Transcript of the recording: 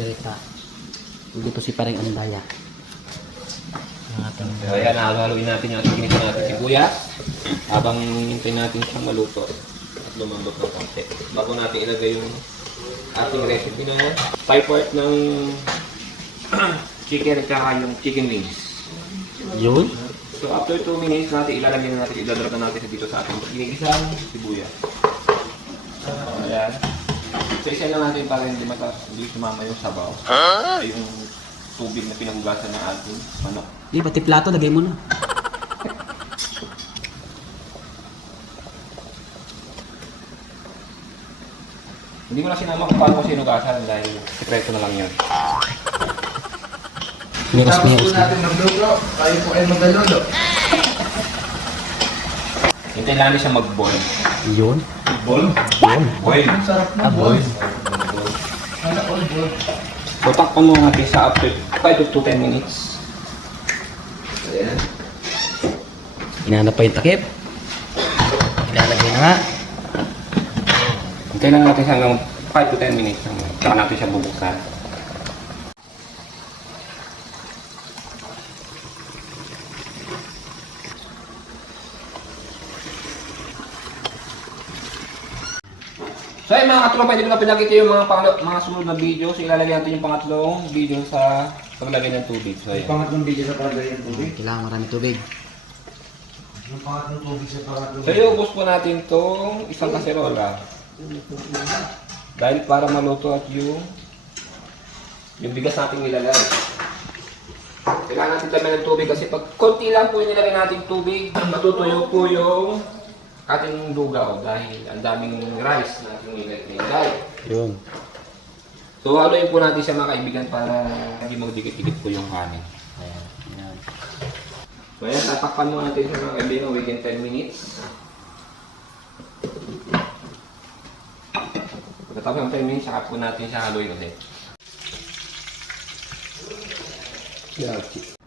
chicherita. Dito si pareng andaya. So ayan, halo-haloin natin yung ating ginisa natin sibuyas habang hintay natin siyang maluto at lumambot ng konti. Bago natin ilagay yung ating recipe na 5-part ng chicken at saka yung chicken wings. Yun? So after 2 minutes natin ilalagay na natin, ilalagay na natin dito sa ating ginisang sibuyas. Ayan. So isa lang natin para hindi sumama yung sabaw. Ay yung tubig na pinahugasan ng ating manok. Di, pati plato, lagay mo na. Hindi ko na sinama kung paano ko sinugasan dahil sekreto na lang yun. Migas, Tapos po migas. natin magluto, tayo po ay magaluto. Hintay lang siya mag-boil. Yun? Boil? Yun. Boil. Ang sarap na Boy. Hala all boy. So takpan mo natin sa after 5 to 10 minutes. Ayan. Hinahanap pa yung takip. Ilalagay na nga. Hintay lang natin siya hanggang 5 to 10 minutes. Saka natin siya bubuksan. So ayun mga katropa, hindi ko na pinakita yung mga sunod na video. So ilalagay natin yung pangatlong video sa paglagay ng tubig. So ayun. Pangatlong video sa palagay ng tubig. Kailangan marami tubig. Yung pangatlong tubig sa pangatlong So iubos po natin itong isang kaserola. Dahil para maluto at yung bigas natin nilalagay. Kailangan natin tabi ng tubig kasi pag konti lang po yung nilagay natin tubig, matutuyo po yung ating lugaw dahil ang daming rice na ating nilagay. Yun. So haluin po natin siya mga kaibigan para hindi magdikit-dikit po yung kanin. Ayan. Ayan. So ayan, tatakpan mo natin siya mga kaibigan within 10 minutes. Pagkatapos ng 10 minutes, saka po natin siya haluin ulit. Yeah.